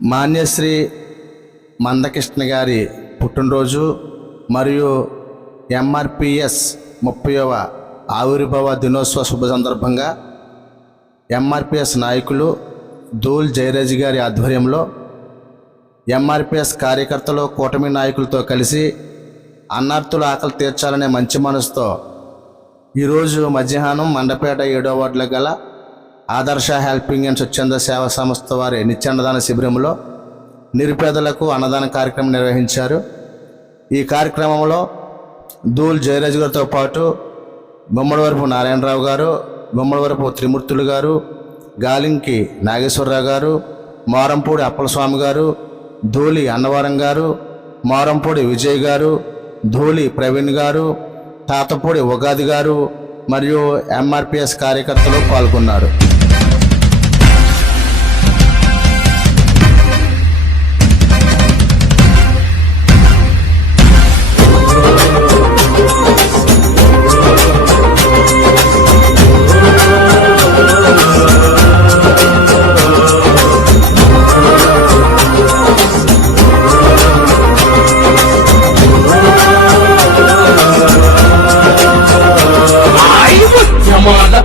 మాన్యశ్రీ మందకృష్ణ గారి పుట్టినరోజు మరియు ఎంఆర్పిఎస్ 30వ ఆవిర్భావ దినోత్సవ శుభ సందర్భంగా ఎంఆర్పిఎస్ నాయకులు ధూల్ జయరాజ్ గారి ఆధ్వర్యంలో ఎంఆర్పిఎస్ కార్యకర్తలు కూటమి నాయకులతో కలిసి అన్నార్తుల ఆకలి తీర్చాలనే మంచి మనసుతో ఈరోజు మధ్యాహ్నం మండపేట 7వ వార్డులో గల ఆదర్శ హెల్పింగ్ అండ్ స్వచ్ఛంద సేవా సంస్థ వారి నిత్యాన్నదాన శిబిరంలో నిరుపేదలకు అన్నదాన కార్యక్రమం నిర్వహించారు. ఈ కార్యక్రమంలో ధూల్ జయరాజ్ గారితో పాటు బొమ్మడవరపు నారాయణరావు గారు, బొమ్మడవరపు త్రిమూర్తులు గారు, గాలింకి నాగేశ్వరరావు గారు, మారంపూడి అప్పలస్వామి గారు, ధూళి అన్నవరం గారు, మారంపూడి విజయ్ గారు, ధూళి ప్రవీణ్ గారు, తాతపూడి ఉగాది గారు మరియు ఎంఆర్పిఎస్ కార్యకర్తలు పాల్గొన్నారు.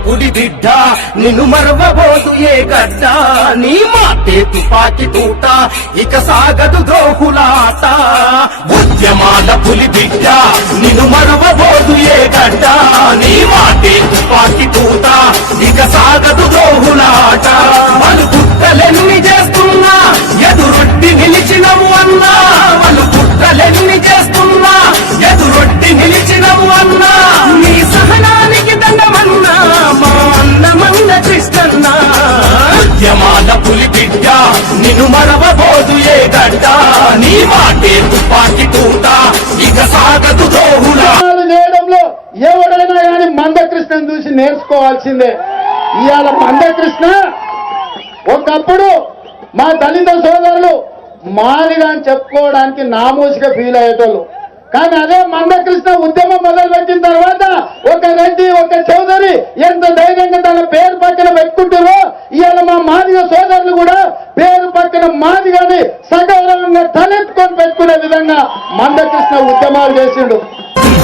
పుడి బిడ్డ నిన్ను మరవబోదు ఏ గడ్డ, నీ మాటే తుపాకి తూట ఇక సాగదు ద్రోహులాట. ఉద్యమాల పులి బిడ్డ నిన్ను మరవబోదు ఏ గడ్డ, నీ మాటే తుపాకి తూట ఇక సాగదు ద్రోహులాట. వాళ్ళు కుట్రలెన్ని చేస్తున్నా ఎదురొడ్డి నిలిచినవు అన్నా, వాళ్ళు కుట్రలెన్ని చేస్తున్నా ఎదురొడ్డి నిలిచినవు అన్నా, నీ సహనానికి దండమన్నా మా అన్నమన్న కృష్ణన్న. ఉద్యమాల పులి బిడ్డ నిన్ను మరవబోదు ఏ గడ్డ, నీ మాటే తుపాకి తూట ఇక సాగదు ద్రోహులా. చేయడంలో ఎవరైనా కానీ మందకృష్ణను చూసి నేర్చుకోవాల్సిందే. ఇవాళ మందకృష్ణ ఒకప్పుడు మా దళిత సోదరులు మాదిగా అని చెప్పుకోవడానికి నామోసిగా ఫీల్ అయ్యేటోళ్ళు. కానీ అదే మందకృష్ణ ఉద్యమం మొదలుపెట్టిన తర్వాత ఒక రెడ్డి, ఒక చౌదరి ఎంత ధైర్యంగా తన పేరు పక్కన పెట్టుకుంటారో, ఇవాళ మా మాదిగ సోదరులు కూడా పేరు పక్కన మాదిగాని సగౌరవంగా తలెత్తుకొని పెట్టుకునే విధంగా మందకృష్ణ ఉద్యమాలు చేసిండు.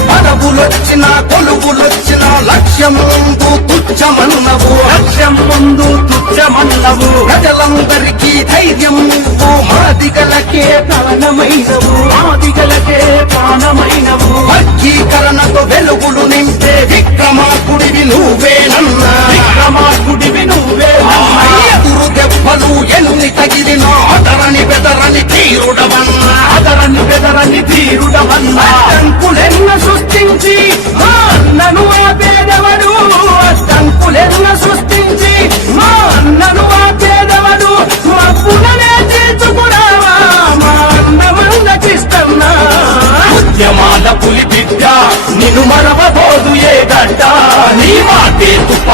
పదవులొచ్చిన కొలువులొచ్చిన లక్ష్యం ముందు తుచ్చమన్నవు, లక్ష్యం ముందు తుచ్చమన్నవు. ప్రజలందరికీ ధైర్యం నువ్వు, మాదిగలకే ప్రాణమైనవు, మాదిగలకే ప్రాణమైనవు. వర్గీకరణతో వెలుగులు నింపే విక్రమార్కుడివి నువ్వేనన్నా, విక్రమార్కుడివి నువ్వేనన్నా. ఎదురు దెబ్బలు ఎన్ని తగిలినా అదరని బెదరని తీరుడవన్నా, అదరని బెదరని తీరుడవన్నా. అడ్డంకులెన్న సృష్టించి మా అన్నను ఆపేదవడు, అడ్డంకులెన్న సృష్టించి మా అన్నను ఆపేదవడు. మబ్బులనే తీర్చుకురావా మా అన్నమన్న కృష్ణన్న. ఉద్యమాల పులి బిడ్డ నిన్ను మరవబోదు ఏ గడ్డ, నీ మాటే తుప